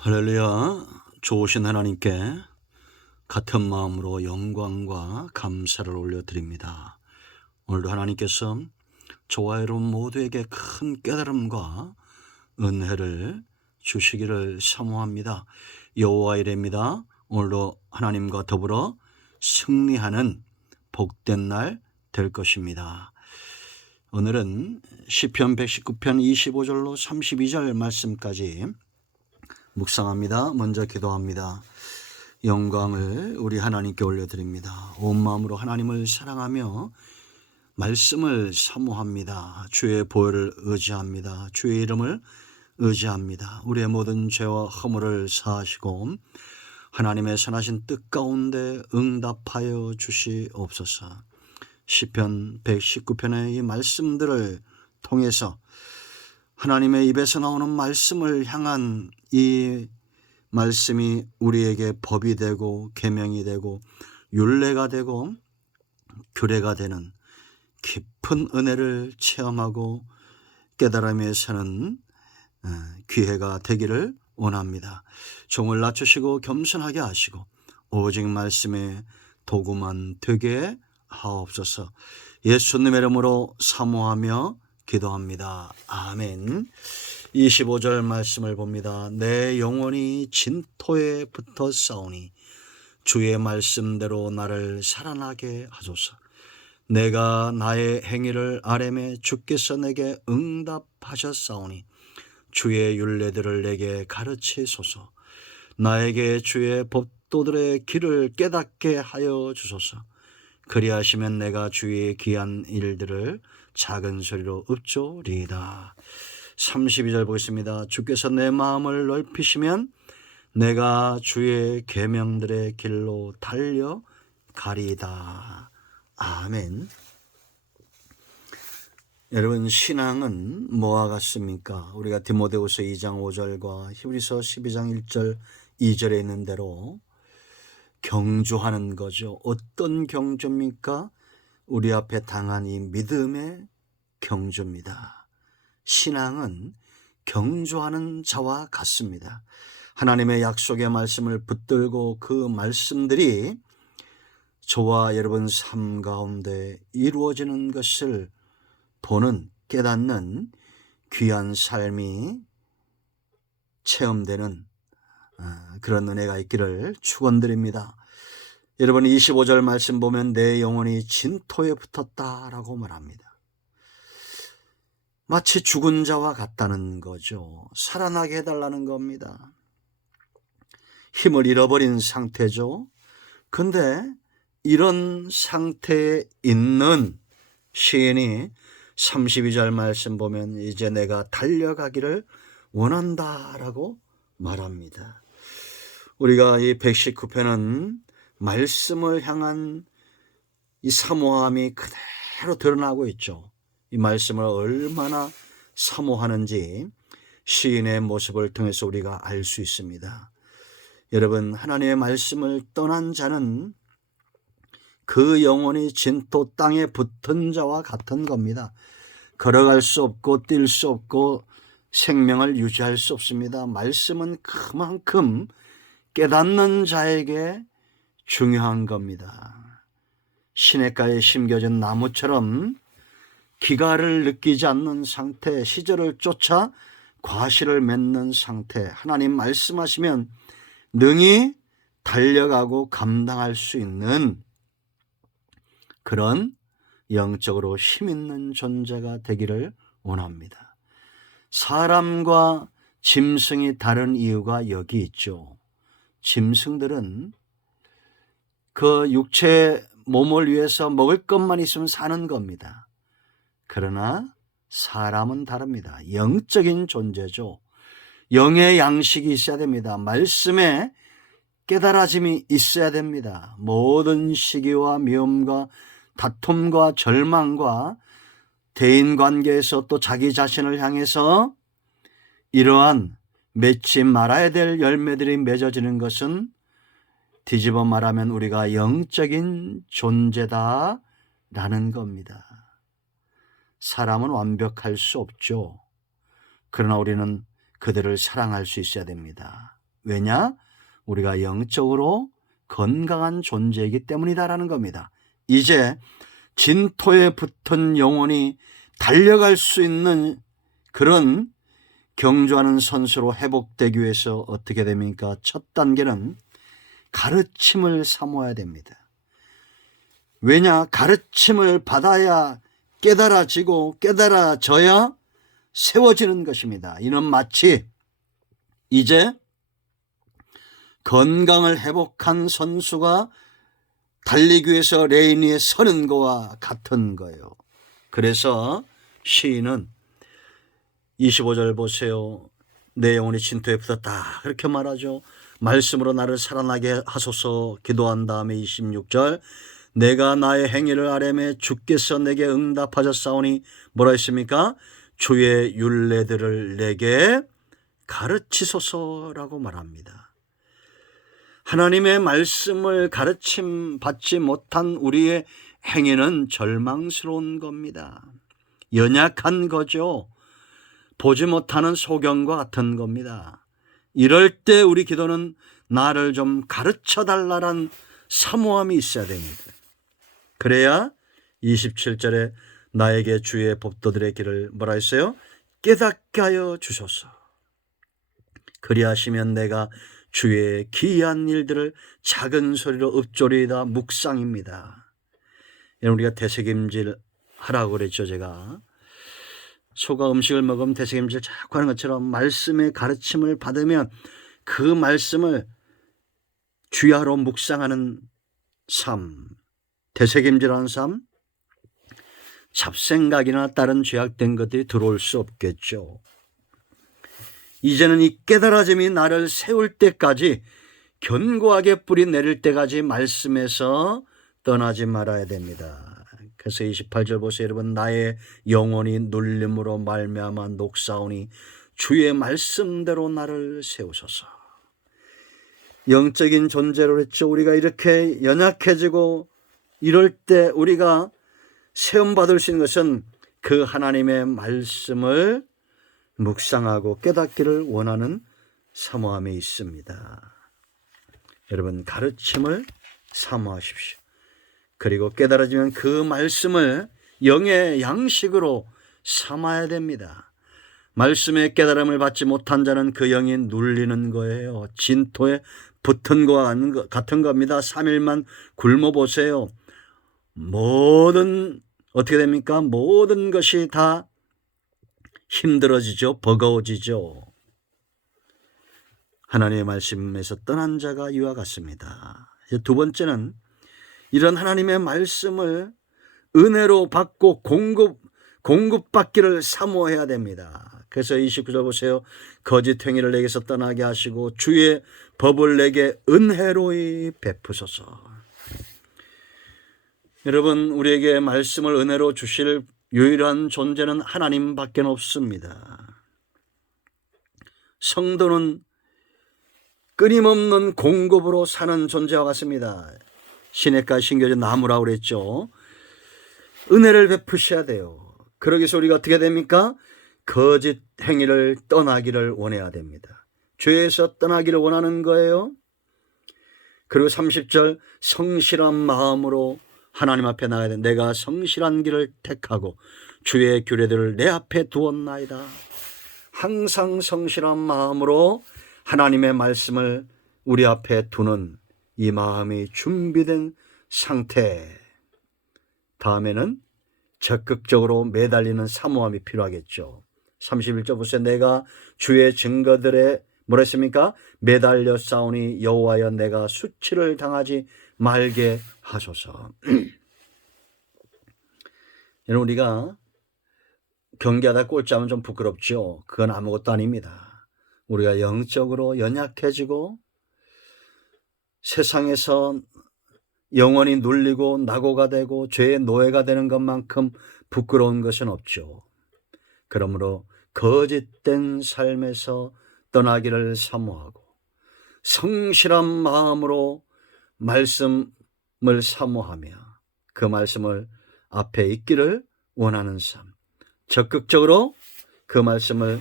할렐루야. 좋으신 하나님께 같은 마음으로 영광과 감사를 올려드립니다. 오늘도 하나님께서 저와 여러분 모두에게 큰 깨달음과 은혜를 주시기를 사모합니다. 여호와 이레입니다. 오늘도 하나님과 더불어 승리하는 복된 날 될 것입니다. 오늘은 시편 119편 25절로 32절 말씀까지 묵상합니다. 먼저 기도합니다. 영광을 우리 하나님께 올려드립니다. 온 마음으로 하나님을 사랑하며 말씀을 사모합니다. 주의 보혈을 의지합니다. 주의 이름을 의지합니다. 우리의 모든 죄와 허물을 사하시고 하나님의 선하신 뜻 가운데 응답하여 주시옵소서. 시편 119편의 이 말씀들을 통해서 하나님의 입에서 나오는 말씀을 향한 이 말씀이 우리에게 법이 되고 계명이 되고 율례가 되고 규례가 되는 깊은 은혜를 체험하고 깨달음에 사는 기회가 되기를 원합니다. 종을 낮추시고 겸손하게 하시고 오직 말씀의 도구만 되게 하옵소서. 예수님의 이름으로 사모하며 기도합니다. 아멘. 25절 말씀을 봅니다. 내 영혼이 진토에 붙어 싸우니 주의 말씀대로 나를 살아나게 하소서. 내가 나의 행위를 아뢰매 주께서 내게 응답하셨사오니 주의 율례들을 내게 가르치소서. 나에게 주의 법도들의 길을 깨닫게 하여 주소서. 그리하시면 내가 주의 귀한 일들을 작은 소리로 읊조리이다. 32절 보겠습니다. 주께서 내 마음을 넓히시면 내가 주의 계명들의 길로 달려가리이다. 아멘. 여러분, 신앙은 뭐와 같습니까? 우리가 디모데후서 2장 5절과 히브리서 12장 1절 2절에 있는 대로 경주하는 거죠. 어떤 경주입니까? 우리 앞에 당한 이 믿음의 경주입니다. 신앙은 경주하는 자와 같습니다. 하나님의 약속의 말씀을 붙들고 그 말씀들이 저와 여러분 삶 가운데 이루어지는 것을 보는, 깨닫는 귀한 삶이 체험되는 그런 은혜가 있기를 축원드립니다. 여러분 25절 말씀 보면 내 영혼이 진토에 붙었다라고 말합니다. 마치 죽은 자와 같다는 거죠. 살아나게 해달라는 겁니다. 힘을 잃어버린 상태죠. 근데 이런 상태에 있는 시인이 32절 말씀 보면 이제 내가 달려가기를 원한다라고 말합니다. 우리가 이 119편은 말씀을 향한 이 사모함이 그대로 드러나고 있죠. 이 말씀을 얼마나 사모하는지 시인의 모습을 통해서 우리가 알 수 있습니다. 여러분, 하나님의 말씀을 떠난 자는 그 영혼이 진토 땅에 붙은 자와 같은 겁니다. 걸어갈 수 없고 뛸 수 없고 생명을 유지할 수 없습니다. 말씀은 그만큼 깨닫는 자에게 중요한 겁니다. 시냇가에 심겨진 나무처럼 기가를 느끼지 않는 상태, 시절을 쫓아 과실을 맺는 상태, 하나님 말씀하시면 능히 달려가고 감당할 수 있는 그런 영적으로 힘있는 존재가 되기를 원합니다. 사람과 짐승이 다른 이유가 여기 있죠. 짐승들은 그 육체 몸을 위해서 먹을 것만 있으면 사는 겁니다. 그러나 사람은 다릅니다. 영적인 존재죠. 영의 양식이 있어야 됩니다. 말씀에 깨달아짐이 있어야 됩니다. 모든 시기와 미움과 다툼과 절망과 대인관계에서 또 자기 자신을 향해서 이러한 맺지 말아야 될 열매들이 맺어지는 것은 뒤집어 말하면 우리가 영적인 존재다라는 겁니다. 사람은 완벽할 수 없죠. 그러나 우리는 그들을 사랑할 수 있어야 됩니다. 왜냐? 우리가 영적으로 건강한 존재이기 때문이다라는 겁니다. 이제 진토에 붙은 영혼이 달려갈 수 있는 그런 경주하는 선수로 회복되기 위해서 어떻게 됩니까? 첫 단계는 가르침을 사모해야 됩니다. 왜냐? 가르침을 받아야 깨달아지고 깨달아져야 세워지는 것입니다. 이는 마치 이제 건강을 회복한 선수가 달리기 위해서 레인 위에 서는 것과 같은 거예요. 그래서 시인은 25절 보세요. 내 영혼이 진토에 붙었다 그렇게 말하죠. 말씀으로 나를 살아나게 하소서 기도한 다음에 26절 내가 나의 행위를 아뢰매 주께서 내게 응답하셨사오니 뭐라 했습니까? 주의 율례들을 내게 가르치소서라고 말합니다. 하나님의 말씀을 가르침 받지 못한 우리의 행위는 절망스러운 겁니다. 연약한 거죠. 보지 못하는 소경과 같은 겁니다. 이럴 때 우리 기도는 나를 좀 가르쳐 달라는 사모함이 있어야 됩니다. 그래야 27절에 나에게 주의 법도들의 길을 뭐라 했어요? 깨닫게 하여 주소서. 그리하시면 내가 주의 기이한 일들을 작은 소리로 읊조리이다 묵상입니다. 여러분 우리가 되새김질 하라고 그랬죠. 제가 소가 음식을 먹으면 되새김질 자꾸 하는 것처럼 말씀의 가르침을 받으면 그 말씀을 주야로 묵상하는 삶, 되새김질하는 삶, 잡생각이나 다른 죄악된 것들이 들어올 수 없겠죠. 이제는 이 깨달아짐이 나를 세울 때까지 견고하게 뿌리 내릴 때까지 말씀에서 떠나지 말아야 됩니다. 그래서 28절 보세요. 여러분 나의 영혼이 눌림으로 말미암아 녹사오니 주의 말씀대로 나를 세우소서. 영적인 존재로 했죠. 우리가 이렇게 연약해지고 이럴 때 우리가 세움받을 수 있는 것은 그 하나님의 말씀을 묵상하고 깨닫기를 원하는 사모함에 있습니다. 여러분 가르침을 사모하십시오. 그리고 깨달아지면 그 말씀을 영의 양식으로 삼아야 됩니다. 말씀의 깨달음을 받지 못한 자는 그 영이 눌리는 거예요. 진토에 붙은 것과 같은 겁니다. 3일만 굶어보세요. 어떻게 됩니까? 모든 것이 다 힘들어지죠. 버거워지죠. 하나님의 말씀에서 떠난 자가 이와 같습니다. 두 번째는 이런 하나님의 말씀을 은혜로 받고 공급받기를 사모해야 됩니다. 그래서 29절 보세요. 거짓 행위를 내게서 떠나게 하시고 주의 법을 내게 은혜로이 베푸소서. 여러분 우리에게 말씀을 은혜로 주실 유일한 존재는 하나님밖에 없습니다. 성도는 끊임없는 공급으로 사는 존재와 같습니다. 시냇가 신겨져 나무라고 그랬죠. 은혜를 베푸셔야 돼요. 그러기 위해서 우리가 어떻게 됩니까? 거짓 행위를 떠나기를 원해야 됩니다. 죄에서 떠나기를 원하는 거예요. 그리고 30절 성실한 마음으로 하나님 앞에 나가야 돼. 내가 성실한 길을 택하고 주의 규례들을 내 앞에 두었나이다. 항상 성실한 마음으로 하나님의 말씀을 우리 앞에 두는 이 마음이 준비된 상태. 다음에는 적극적으로 매달리는 사모함이 필요하겠죠. 31절 보세요. 내가 주의 증거들에 뭐라 했습니까? 매달려 싸우니 여호와여 내가 수치를 당하지 말게 하소서. 여러분 우리가 경기하다 꼴찌하면 좀 부끄럽죠. 그건 아무것도 아닙니다. 우리가 영적으로 연약해지고 세상에서 영원히 눌리고 낙오가 되고 죄의 노예가 되는 것만큼 부끄러운 것은 없죠. 그러므로 거짓된 삶에서 떠나기를 사모하고 성실한 마음으로 말씀을 사모하며 그 말씀을 앞에 있기를 원하는 삶, 적극적으로 그 말씀을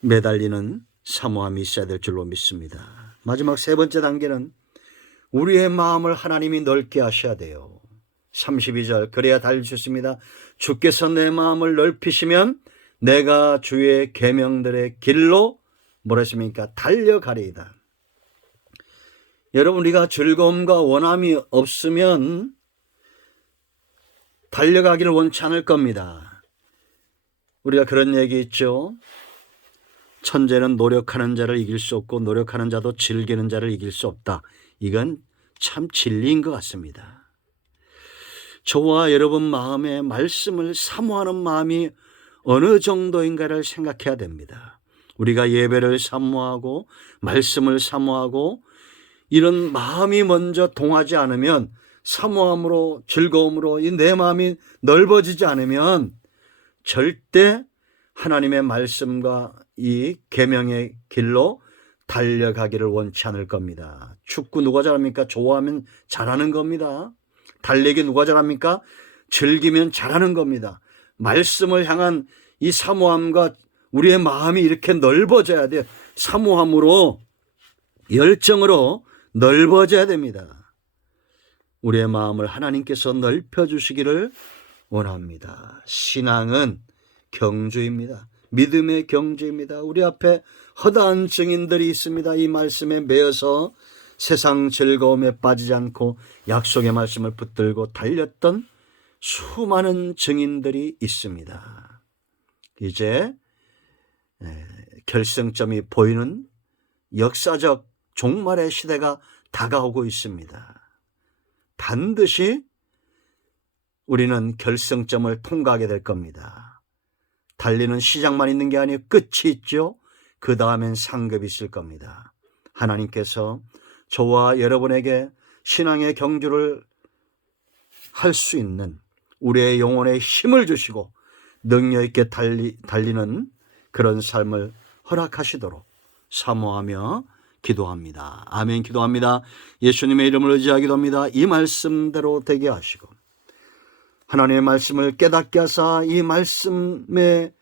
매달리는 사모함이 있어야 될 줄로 믿습니다. 마지막 세 번째 단계는 우리의 마음을 하나님이 넓게 하셔야 돼요. 32절 그래야 달릴 수 있습니다. 주께서 내 마음을 넓히시면 내가 주의 계명들의 길로 뭐라 했습니까? 달려가리이다. 여러분, 우리가 즐거움과 원함이 없으면 달려가기를 원치 않을 겁니다. 우리가 그런 얘기 있죠. 천재는 노력하는 자를 이길 수 없고 노력하는 자도 즐기는 자를 이길 수 없다. 이건 참 진리인 것 같습니다. 저와 여러분 마음에 말씀을 사모하는 마음이 어느 정도인가를 생각해야 됩니다. 우리가 예배를 사모하고 말씀을 사모하고 이런 마음이 먼저 동하지 않으면, 사모함으로 즐거움으로 이 내 마음이 넓어지지 않으면 절대 하나님의 말씀과 이 계명의 길로 달려가기를 원치 않을 겁니다. 축구 누가 잘합니까? 좋아하면 잘하는 겁니다. 달리기 누가 잘합니까? 즐기면 잘하는 겁니다. 말씀을 향한 이 사모함과 우리의 마음이 이렇게 넓어져야 돼요. 사모함으로, 열정으로 넓어져야 됩니다. 우리의 마음을 하나님께서 넓혀주시기를 원합니다. 신앙은 경주입니다. 믿음의 경주입니다. 우리 앞에 허다한 증인들이 있습니다. 이 말씀에 매여서 세상 즐거움에 빠지지 않고 약속의 말씀을 붙들고 달렸던 수많은 증인들이 있습니다. 이제 결승점이 보이는 역사적 종말의 시대가 다가오고 있습니다. 반드시 우리는 결승점을 통과하게 될 겁니다. 달리는 시작만 있는 게 아니고 끝이 있죠. 그 다음엔 상급이 있을 겁니다. 하나님께서 저와 여러분에게 신앙의 경주를 할 수 있는 우리의 영혼에 힘을 주시고 능력 있게 달리는 그런 삶을 허락하시도록 사모하며 기도합니다. 아멘. 기도합니다. 예수님의 이름을 의지하기도 합니다. 이 말씀대로 되게 하시고 하나님의 말씀을 깨닫게 하사 이 말씀의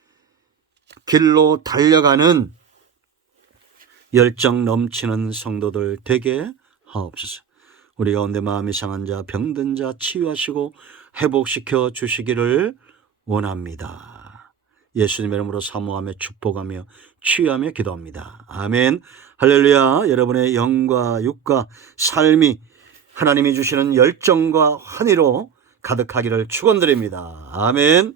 길로 달려가는 열정 넘치는 성도들 되게 하옵소서. 우리 가운데 마음이 상한 자, 병든 자 치유하시고 회복시켜 주시기를 원합니다. 예수님의 이름으로 사모하며 축복하며 치유하며 기도합니다. 아멘. 할렐루야. 여러분의 영과 육과 삶이 하나님이 주시는 열정과 환희로 가득하기를 축원드립니다. 아멘.